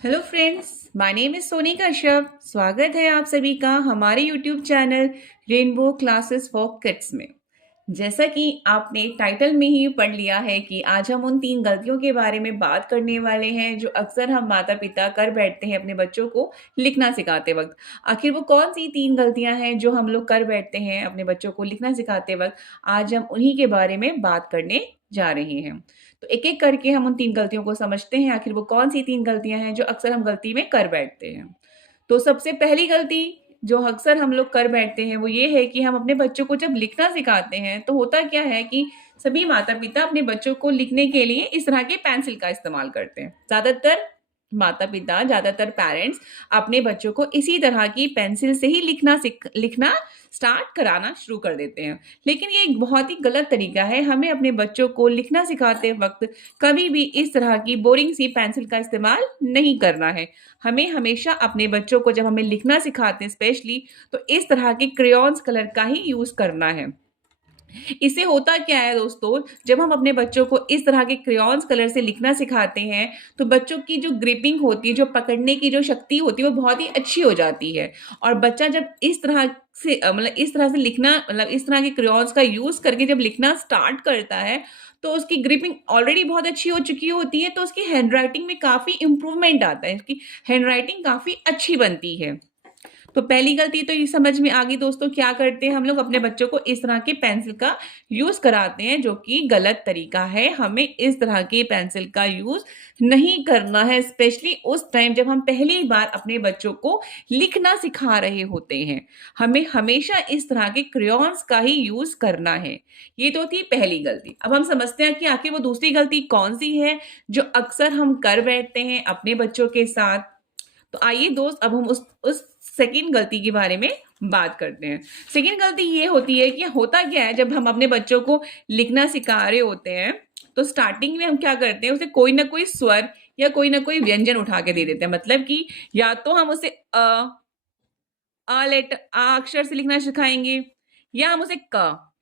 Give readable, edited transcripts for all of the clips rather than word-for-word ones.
Hello friends, my name is Soni Kashyap. स्वागत है आप सभी का हमारे YouTube channel Rainbow Classes for Kids में। जैसा कि आपने टाइटल में ही पढ़ लिया है कि आज हम उन 3 गलतियों के बारे में बात करने वाले हैं जो अक्सर हम माता-पिता कर बैठते हैं अपने बच्चों को लिखना सिखाते वक़्त। आखिर वो कौन-सी 3 गलतियाँ हैं जो हम लोग कर बैठते हैं अपने बच्चों को लिखना सिखाते वक़्त? आज हम उन्हीं के बारे में बात करने जा रहे हैं। तो एक-एक करके हम उन 3 गलतियों को समझते हैं, आखिर वो कौन-सी 3 गलतियाँ हैं जो अक्सर हम गलती में कर बैठते हैं। तो सबसे पहली गलती जो अक्सर हम लोग कर बैठते हैं वो ये है कि हम अपने बच्चों को जब लिखना सिखाते हैं तो होता क्या है कि सभी माता-पिता अपने बच्चों को लिखने के लिए इस तरह के पेंसिल का इस्तेमाल करते हैं। ज़्यादातर पेरेंट्स अपने बच्चों को इसी तरह की पेंसिल से ही लिखना स्टार्ट कराना शुरू कर देते हैं। लेकिन ये एक बहुत ही गलत तरीका है। हमें अपने बच्चों को लिखना सिखाते वक़्त कभी भी इस तरह की बोरिंग सी पेंसिल का इस्तेमाल नहीं करना है। हमें हमेशा अपने बच्चों को जब हमें लिखना सिखाते हैं स्पेशली, तो इस तरह के क्रेयॉन्स कलर का ही यूज़ करना है। इससे होता क्या है दोस्तों, जब हम अपने बच्चों को इस तरह के क्रेयॉन्स कलर से लिखना सिखाते हैं, तो बच्चों की जो ग्रिपिंग होती है, जो पकड़ने की जो शक्ति होती है, वो बहुत ही अच्छी हो जाती है। और बच्चा जब इस तरह से मतलब इस तरह से लिखना मतलब इस तरह के क्रेयॉन्स का यूज़ करके जब लिखना स्टार्ट करता है, तो उसकी ग्रिपिंग ऑलरेडी बहुत अच्छी हो चुकी होती है, तो उसकी हैंडराइटिंग में काफ़ी इम्प्रूवमेंट आता है। उसकी हैंडराइटिंग काफ़ी अच्छी बनती है। तो पहली गलती तो ये समझ में आ गई दोस्तों, क्या करते हैं हम लोग अपने बच्चों को इस तरह के पेंसिल का यूज़ कराते हैं, जो कि गलत तरीका है। हमें इस तरह की पेंसिल का यूज़ नहीं करना है, स्पेशली उस टाइम जब हम पहली बार अपने बच्चों को लिखना सिखा रहे होते हैं। हमें हमेशा इस तरह के क्रेयॉन्स का ही यूज़ करना है। ये तो थी पहली गलती। अब हम समझते हैं कि आखिर वो दूसरी गलती कौन-सी है, जो अक्सर हम कर बैठते हैं अपने बच्चों के साथ। तो आइए दोस्त, अब हम उस सेकंड गलती के बारे में बात करते हैं। सेकंड गलती ये होती है कि होता क्या है, जब हम अपने बच्चों को लिखना सिखा रहे होते हैं, तो स्टार्टिंग में हम क्या करते हैं, उसे कोई ना कोई स्वर या कोई ना कोई व्यंजन उठा के दे देते हैं। मतलब कि या तो हम उसे अ अक्षर से लिखना सिखाएँगे, या हम उसे का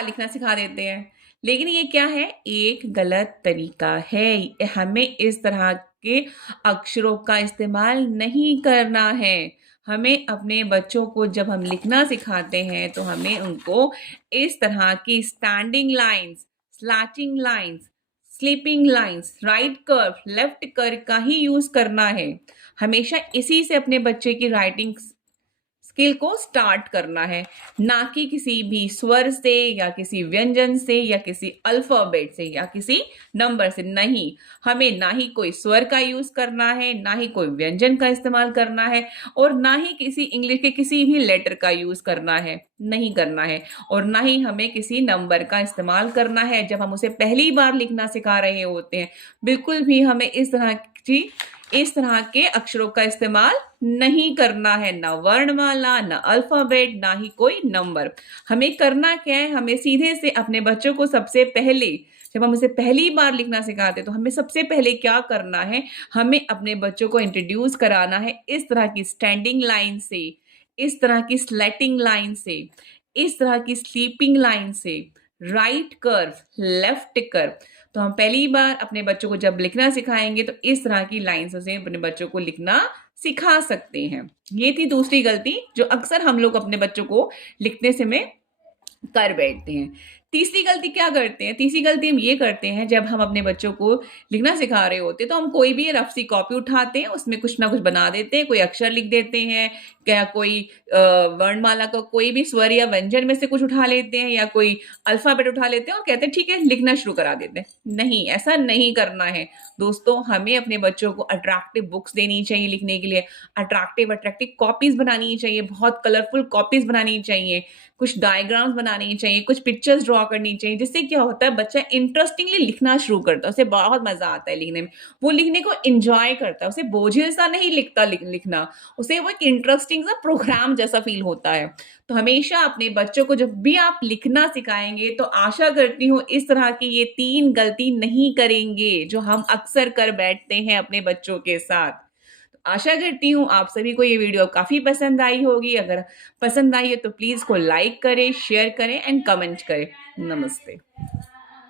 लिखना सिखा देते हैं। लेकिन ये क्या है, एक गलत तरीका है। हमें इस तरह के अक्षरों का इस्तेमाल नहीं करना है। हमें अपने बच्चों को जब हम लिखना सिखाते हैं, तो हमें उनको इस तरह की standing lines, slanting lines, sleeping lines, right curve, left curve का ही यूज़ करना है। हमेशा इसी से अपने बच्चे की राइटिंग स्किल को स्टार्ट करना है, ना कि किसी भी स्वर से या किसी व्यंजन से या किसी अल्फाबेट से या किसी नंबर से नहीं। हमें ना ही कोई स्वर का यूज करना है, ना ही कोई व्यंजन का इस्तेमाल करना है, और ना ही किसी इंग्लिश के किसी भी लेटर का यूज करना है, नहीं करना है। और ना ही हमें किसी नंबर का इस्तेमाल करना है जब हम उसे पहली बार लिखना सिखा रहे होते हैं। बिल्कुल भी हमें इस तरह के अक्षरों का इस्तेमाल नहीं करना है, ना वर्णमाला, ना अल्फाबेट, ना ही कोई नंबर। हमें करना क्या है, हमें सीधे से अपने बच्चों को सबसे पहले, जब हम उसे पहली बार लिखना सिखाते हैं, तो हमें सबसे पहले क्या करना है, हमें अपने बच्चों को इंट्रोड्यूस कराना है इस तरह की स्टैंडिंग लाइन से, इस तरह की स्लैटिंग लाइन से, इस तरह की स्लीपिंग लाइन से, राइट कर्व, लेफ्ट कर्व। तो हम पहली बार अपने बच्चों को जब लिखना सिखाएंगे, तो इस तरह की लाइन्स से अपने बच्चों को लिखना सिखा सकते हैं। ये थी दूसरी गलती जो अक्सर हम लोग अपने बच्चों को लिखने समय कर बैठते हैं। तीसरी गलती क्या करते हैं? तीसरी गलती हम ये करते हैं, जब हम अपने बच्चों को लिखना सिखा रहे होते हैं, तो हम कोई भी रफ सी कॉपी उठाते हैं, उसमें कुछ ना कुछ बना देते हैं, कोई अक्षर लिख देते हैं, क्या कोई वर्णमाला का कोई भी स्वर या व्यंजन में से कुछ उठा लेते हैं, या कोई अल्फाबेट उठा लेते हैं और कहते हैं ठीक है लिखना शुरू करा देते हैं। नहीं, ऐसा नहीं करना है। दोस्तों, हमें अपने बच्चों को अट्रैक्टिव बुक्स देनी चाहिए लिखने के लिए, अट्रैक्टिव कॉपीज़ बनानी चाहिए, बहुत कलरफुल कॉपीज़ बनानी चाहिए, कुछ डायग्राम्स बनानी चाहिए, कुछ पिक्चर्स ड्रॉ करनी चाहिए, जिससे क्या होता है, बच्चा इंटरेस्टिंगली लिखना शुरू करता है, उसे बहुत मज़ा आता है लिखने में। वो लिखने को एन्जॉय करता है, उसे बोझिल सा नहीं लिखता लिखना, उसे वो एक इंटरेस्टिंग सा प्रोग्राम जैसा फ़ील होता है। तो हमेशा अपने बच्चों को जब भी आप लिखना सिखाएँगे, तो आशा करती हूँ इस तरह की ये 3 गलती नहीं करेंगे, जो हम अक्सर कर बैठते हैं अपने बच्चों के साथ। आशा करती हूँ आप सभी को ये वीडियो काफ़ी पसंद आई होगी। अगर पसंद आई है तो प्लीज़ इसको लाइक करें, शेयर करें एंड कमेंट करें। नमस्ते।